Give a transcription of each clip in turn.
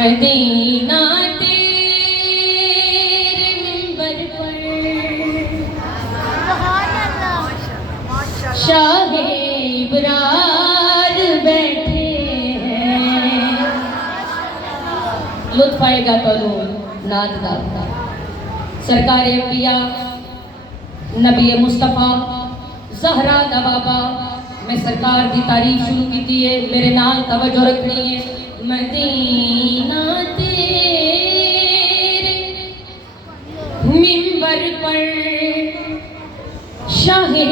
Medina तेरे मिंबर पर शाहे इबरार बैठे हैं। लुत्फ आएगा तो नात गाता सरकार अंबिया नबी मुस्तफा ज़हरा दा बाबा मैं सरकार की तारीफ शुरू की है। मेरे नाल तवज्जो रखनी है। मदीना तेरे मिंबर पर शाहे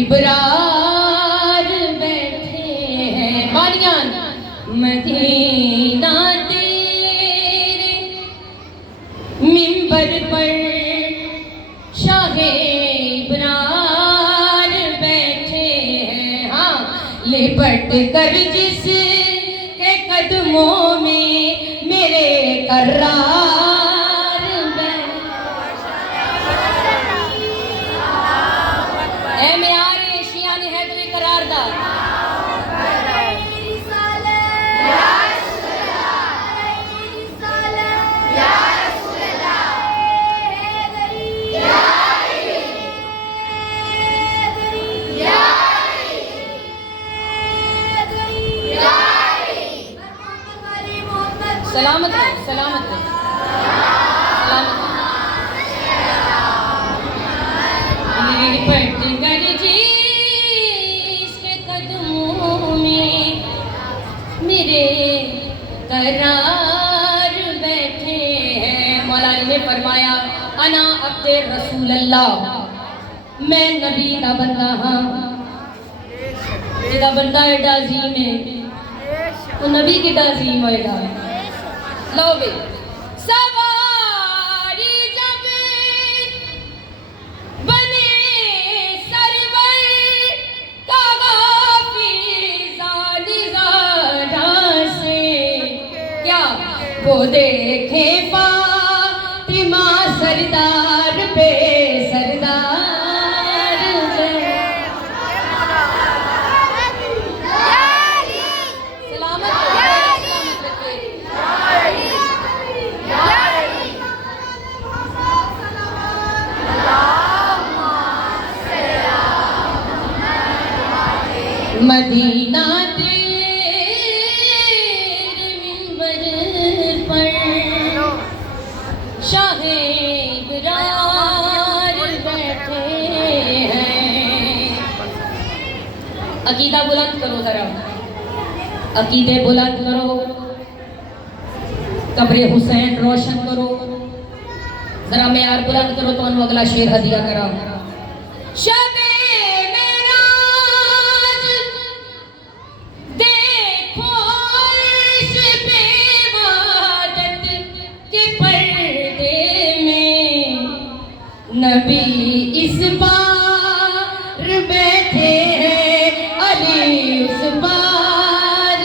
इबरार बैठे हैं। बानियान मदीना तेरे मिंबर पर शाहे इबरार बैठे हैं। हाँ लिपट कर जिस के कदमों में मेरे करार ए में आ रहे शिया ने है तो करारदार सलामत है सलामत है सलामत लिपट कर जिसके कदमों में मेरे करार बैठे हैं। मौला ने फरमाया अना अब्दे रसूल अल्लाह मैं नबी का बंदा हाँ। जिदा बंदा एडा अजीम है तो नबी कितना अजीम होएगा। लो भी सवारी जब बने सरवर का गाफिज़ा निज़ारा से क्या वो देखे फातिमा सरदार पे सरदार मदीना तेरे मिंबर पर शाहे इबरार बैठे हैं। अकीदा बुलंद करो जरा अकीदे बुलंद करो कब्रे हुसैन रोशन करो जरा मेयार बुलंद करो तो अगला शेर हदिया करा। नबी इस बार बैठे हैं अली उस बार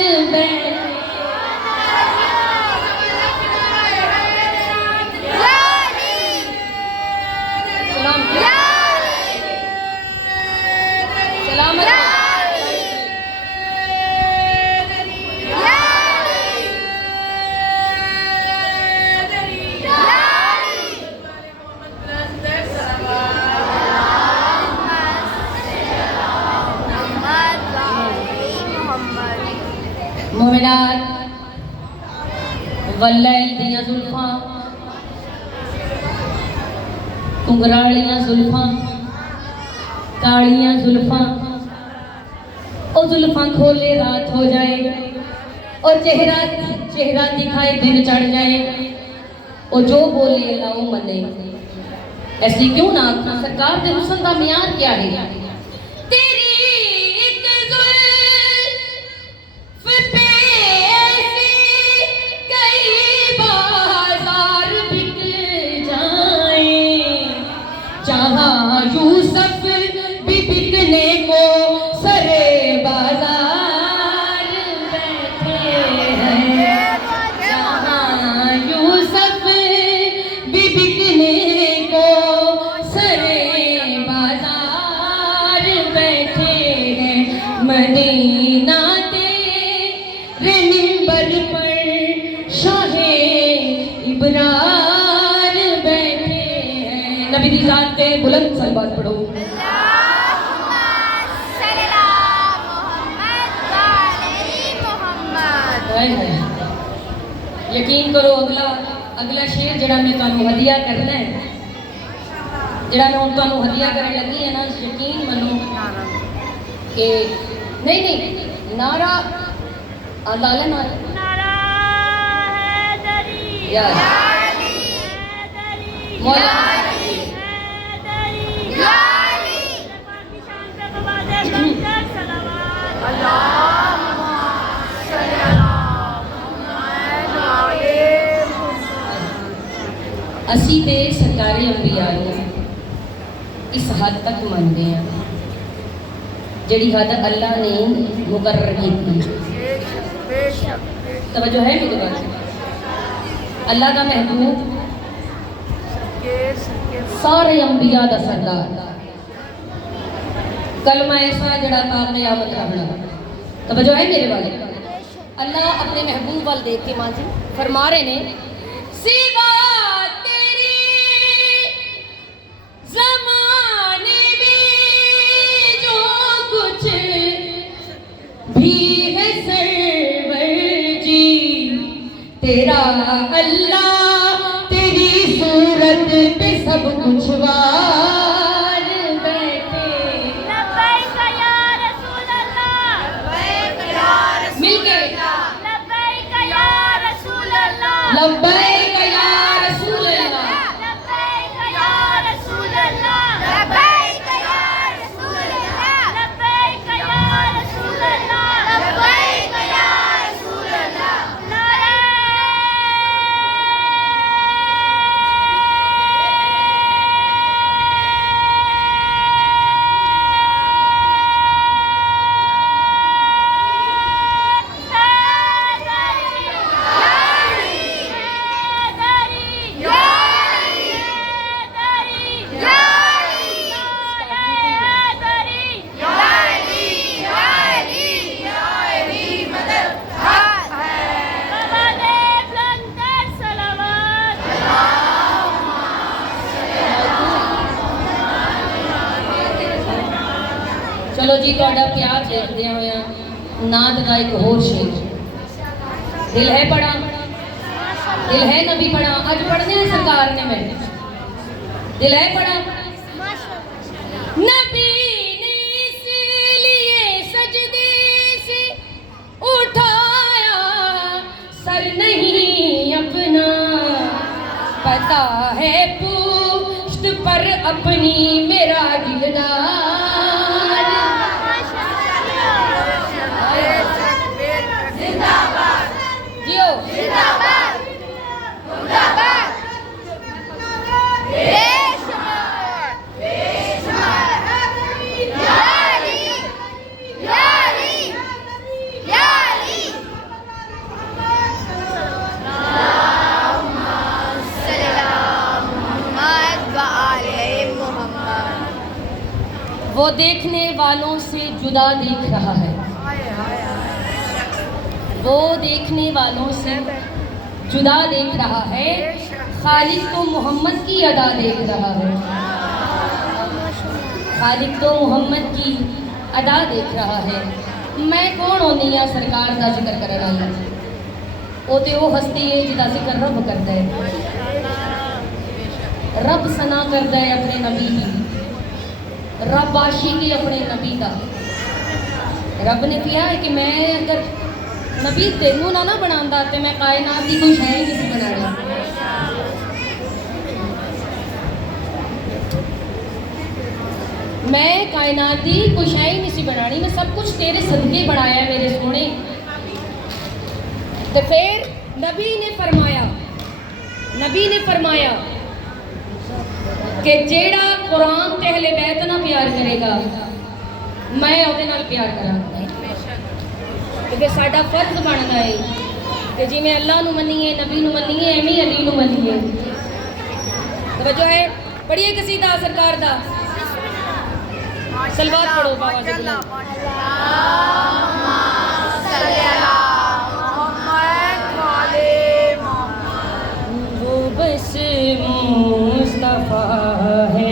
सलामत मोमिनात वल्लैल दियां जुल्फां कुंगरालियां जुल्फां कालियां जुल्फां ओ जुल्फां खोले रात हो जाए और चेहरा चेहरा दिखाए दिन चढ़ जाए और जो बोले लाओ मने ऐसी क्यों ना आखा सरकार दे हुस्न दा मियार क्या है। यूसुफ भी बिकने को सरे बाजार बैठे हैं। जहाँ यूसुफ भी बिकने को सरे बाजार बैठे दी जात पे बुलंद सलवात पढ़ो। यकीन करो अगला अगला शेर जरा मैं तुहानू हदिया करना है, जरा मैं हुण तुहानू हदिया करन लगी है ना, यकीन मनो कि नहीं नहीं नारा ला ले नारा यार मौलाना असी ते सरकारी अंबिया इस हद तक मानते हैं जिहड़ी हद अल्लाह ने मुकर्रर की थी। तवज्जो है मेरी बात। अल्लाह का महबूब सारे अंबिया का सरदार, कलमा ऐसा जड़ा ता क़यामत रहना। तवज्जो है मेरे वाले। अल्लाह अपने महबूब वाल देख के मां जी फरमा रहे ने, सिवा ज़माने में जो कुछ भी है सरवर जी, तेरा अल्लाह तेरी सूरत पे सब कुछ वार बैठे। लब्बैक या रसूल अल्लाह, लब्बैक या रसूल अल्लाह, लब्बैक या रसूल अल्लाह, लब्बैक या रसूल अल्लाह, चलो जी तुहाडा प्यार देखदे होया नात का एक होर शेर, दिल है पढ़ा, दिल है नबी पढ़ा। अज पढ़ने हैं सरकार ने, मैं दिल है पढ़ा। नबी ने इसलिए सजदे से उठाया सर नहीं अपना, पता है पुश्त पर अपनी मेरा दिलदार। जियो जिंदाबाद जिंदाबाद, बेशुमार बेशुमार, या अली या अली या अली, वो देखने वालों से जुदा देख रहा है, वो देखने वालों से जुदा देख रहा है, खालिक तो मोहम्मद की अदा देख रहा है, खालिक तो मोहम्मद की अदा देख रहा है। मैं कौन होनी आ सरकार का जिक्र करने वाला, वो तो वो हस्ती है जिसका जिक्र रब करता है, रब सना करता है अपने नबी की, रब आशिकी अपने नबी का। रब ने कहा है कि मैं अगर नबी तेनू ना बनाता तो मैं कायनात की कोई शय नहीं बनानी। मैं कायनात की कोई शय नहीं बनानी, मैं सब कुछ तेरे सदके बनाया मेरे सोने। तो फिर नबी ने फरमाया कि जेड़ा कुरान ते अहले बैत ना प्यार करेगा मैं ਉਹਦੇ ਨਾਲ प्यार करांगा। क्योंकि साडा फर्ज बनता है कि जिवें अल्लाह नूं मन्नीए, नबी नूं मन्नीए, एवें अली नूं मन्नीए। तवज्जो है, पढ़िए कसीदा सरकार दा, सलवात पढ़ो बाबा से बुलंद। वो बस मुस्तफा है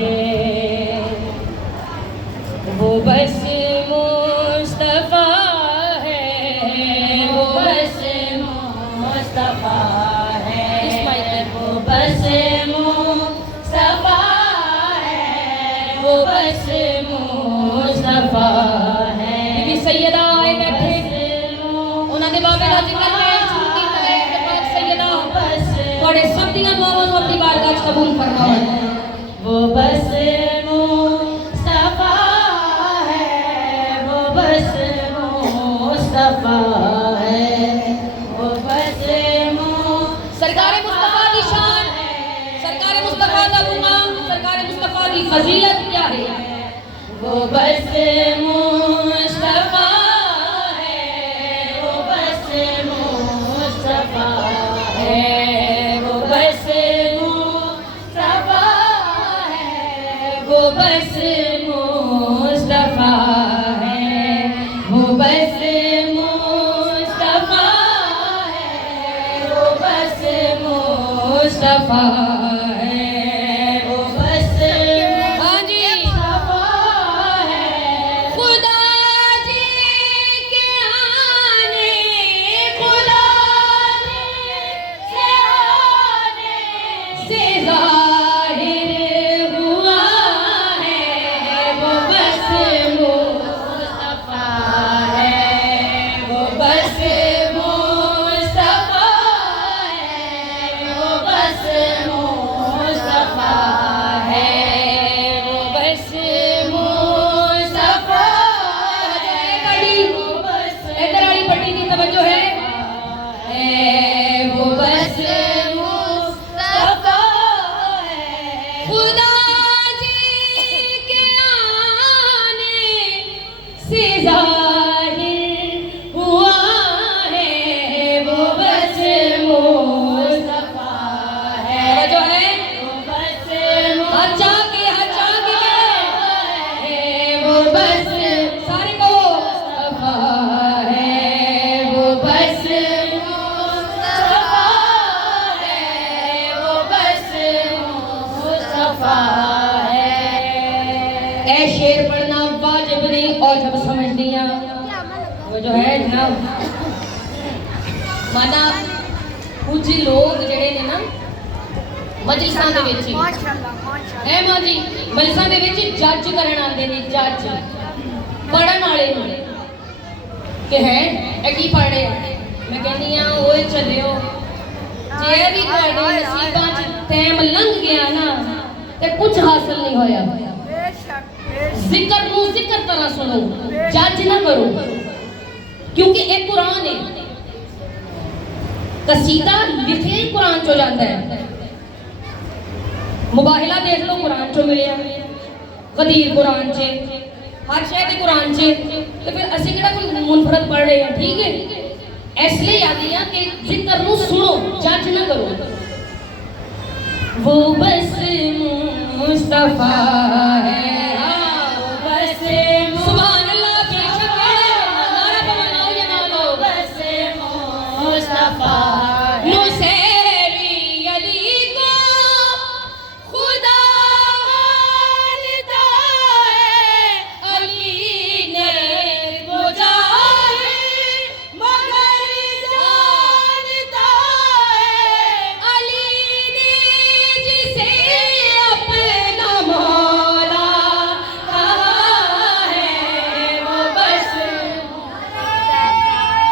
मुस्तफा है, वो बस मुस्तफा है, वो बस मुस्तफा है। बीबी सैयदा आए बैठे उन्होंने बाबे का जिक्र है शुरू कीता है ते पाक सैयदा थोड़े सब दियां दुआवां को अपनी बारगाह च कबूल फरमाओ। वो बस मुस्तफा है, वो बस मुस्तफा है, वो बस सरकार मुस्तफा की शान, सरकार मुस्तफा का मुकाम, सरकार मुस्तफा की फजीलत क्या है? वो बस मुस्तफा है, वो बस मुस्तफा है, वो बस मुस्तफा है, वो बस मुस्तफा है, वो बस मुस्तफा है, वो बस मुस्तफा है, वो बस हाँ जी मुस्तफा है। खुदा जी के आने, खुदा से जाहिर हुआ है, वो बस मुस्तफा है, वो बस मुस्तफा है, वो बस मुस्तफा है, वो बस मुस्तफा है, वो बस इधर वाली पट्टी की तवज्जो है। वो बस मुस्तफा है। खुदा जी के आने से जाहिर हुआ है, वो बस मुस्तफा है, जो है वो बस अच्छा के है, वो बस सारे को मुस्तफा है, वो बस मुस्तफा है, वो बस मुस्तफा है। ए शेर पढ़ना वाजिब नहीं और जब समझ लिया वो जो है जनाब माना कुछ लोग ਜਿਹੜੇ ਨੇ ਨਾ ਮਜਲਿਸਾਂ ਦੇ ਵਿੱਚ ਐ ਮਾਂ ਜੀ ਮਜਲਿਸਾਂ ਦੇ ਵਿੱਚ ਜੱਜ ਕਰਨ ਆਉਂਦੇ ਨੇ ਜੱਜ ਪੜਨ ਵਾਲੇ ਨੂੰ ਕਿ ਹੈ ਇਹ ਕੀ ਪੜ ਰਹੇ ਆ ਮੈਂ ਕਹਿੰਦੀ ਆ ਓਏ ਚੱਲਿਓ ਜੇ ਇਹ ਵੀ ਤੁਹਾਡੇ ਨਸੀਬਾਂ 'ਚ ਟਾਈਮ ਲੰਘ ਗਿਆ ਨਾ ਤੇ ਕੁਝ ਹਾਸਲ ਨਹੀਂ ਹੋਇਆ जिक्र नु जिक्र तरह सुनो जज ना करो क्योंकि एक कुरान है कसीदा लिखे कुरान चो जाता है मुबाहिला देख लो कुरान चो मिले गदीर कुरान चे हर शय के कुरान चे तो फिर असि केड़ा कोई मुनफरद पढ़ रहे हैं ठीक है इसलिए याद है कि जिक्र नु सुनो जज ना करो वो बस मुस्तफा है, वो बस सुभान अल्लाह बेशक है नारा बनाओ या ना लो बस मुस्तफा है। मुसेरी अली को खुदा मानता है, अली ने बुझा है, मगर जानता है, अली ने जिसे अपना मौला कहा है, वो बस मौला नसीब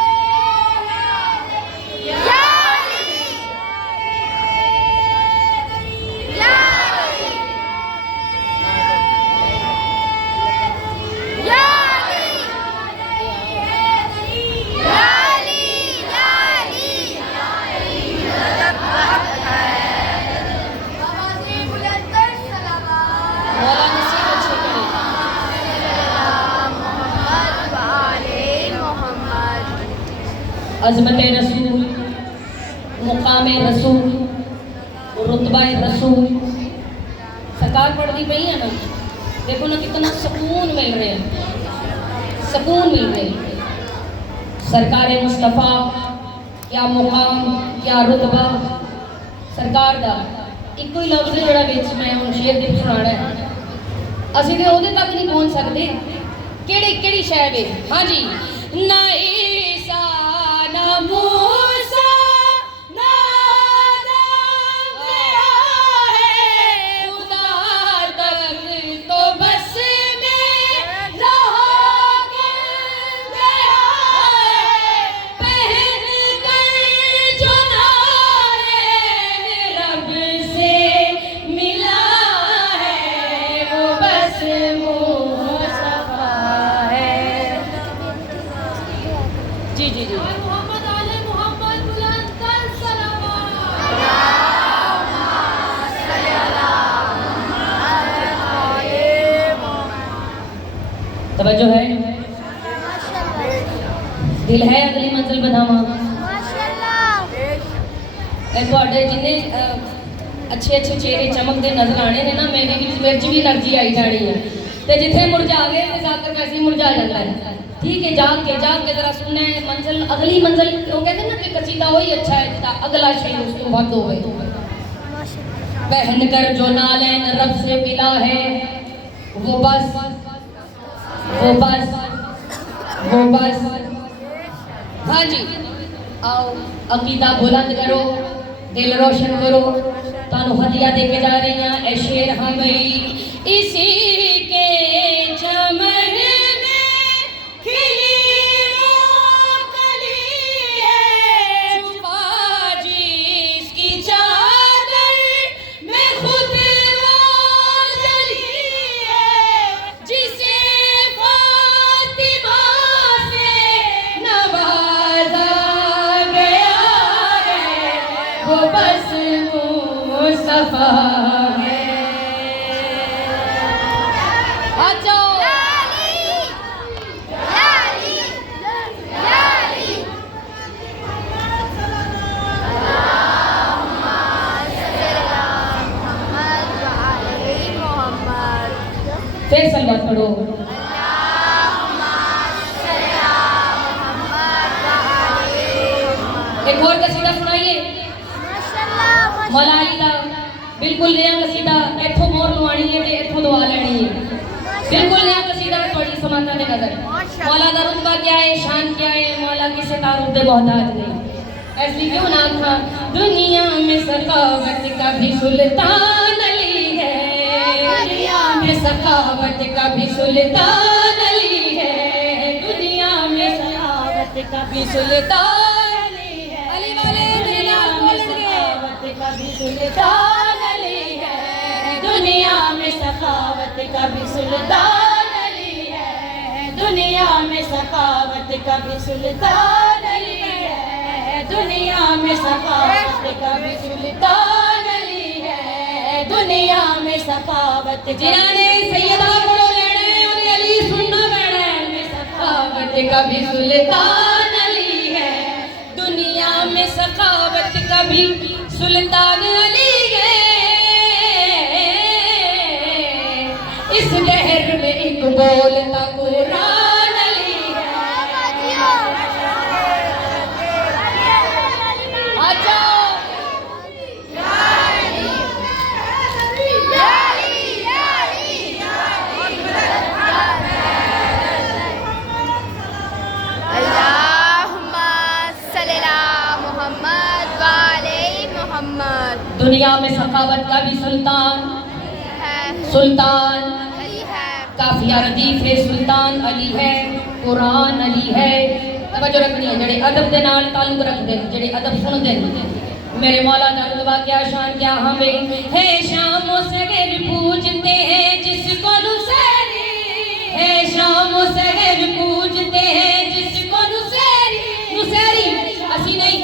अच्छे करे अजमत रसूल मुकाम रसूल रुतबा रसूल सरकार पढ़ती पई है ना देखो ना कितना सुकून मिल रहा है सुकून मिल रहा है सरकार मुस्तफ़ा क्या मुकाम क्या रुतबा सरकार दा इको ही लफ्ज़ जड़ा विच मैं हुण शेर दे सुनाना है ਅਸੀਂ ਤੇ ਉਹਦੇ ਤੱਕ ਨਹੀਂ ਪਹੁੰਚ ਸਕਦੇ ਕਿਹੜੀ ਸ਼ੈ ਵੇ ਹਾਂਜੀ ना ईसा ना मूसा तवज्जो है, दिल है अगली मंजिल बनावा। ਤੁਹਾਡੇ ਜਿੰਨੇ ਅੱਛੇ ਅੱਛੇ ਚਿਹਰੇ ਚਮਕਦੇ ਨਜ਼ਰ ਆਣੇ ਨੇ ਨਾ, ਮੇਰੇ ਵਿੱਚ ਵੀ એનર્ਜੀ ਆਈ ਜਾਣੀ ਹੈ। ਤੇ ਜਿੱਥੇ ਮੁਰਝਾ ਗਏ ਤੇ ਜ਼ਾਕਰ ਵੈਸੇ ਹੀ ਮੁਰਝਾ ਜਾਂਦਾ है। ठीक है, जाग के जरा सुनना है मंजिल, अगली मंजिल। वो कहते हैं ना कि कसीदा वही अच्छा है जिसका अगला शेर उसको वक्त होवे। पहन कर जो नालैन रब से मिला है वो बस हाँ जी, आओ अकीदा बुलंद करो, दिल रोशन करो। तानू हदिया दे के जा रही हैं ए शेर। हाँ भाई, इसी के चमन में खिली वो कली है, छुपा जिसकी चादर में खुद वो जली है, जिसे फातिमा से नवाजा गया है वो बस मुस्तफा है। फिर सलवात पढ़ो। एक और कसीदा सुनाइए मौला अली दा, बिल्कुल नया कसीदा। इथों मोर लवानी है ते इथों दुआ लेनी है। बिल्कुल नया कसीदा थोड़ी समाता ने नजर। मौला दा रुतबा क्या है, शान क्या है, मौला किसे तारुफ दे मोहताज नहीं। ऐसी क्यों ना था दुनिया में सखावत का भी सुल्तान अली है, दुनिया में सखावत का भी सुल्तान अली है, दुनिया में सखावत का भी सुल्तान अली है। अली वाले दुनिया में सखावत का भी सुल्तान अली है, दुनिया में सखावत का भी सुल्तान अली है, दुनिया में सखावत का भी सुल्तान अली है, दुनिया में सखावत का भी सुल्तान अली है, दुनिया में सखावत। जिन्होंने सैयदा को लेना है उन्हें अली सुनना पैना है। सखावत का भी सुल्तान अली है, दुनिया में सखावत का भी सुल्तान अली है। इस लहर में एक बोलता कुरान अली है। आ जाओ दुनिया में सखावत का भी सुल्तान काफिया रदीफ है, सुल्तान अली है, कुरान अली है। तवज्जो रखनी है, जेड़े अदब दे नाल ताल्लुक रखदे ने, जेड़े अदब सुनदे ने। मेरे मौला दा रुतबा क्या, शान क्या। हमें है शामों सहर पूजते हैं जिसको नुसैरी, है शामों सहर पूजते हैं जिसको नुसैरी, नुसैरी असी नहीं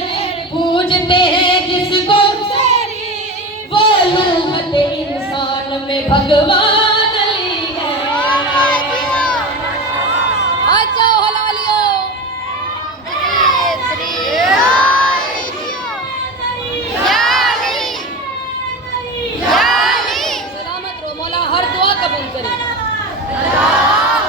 पूजते हैं जिसको नुसैरी, वो लूहत इंसान में भगवान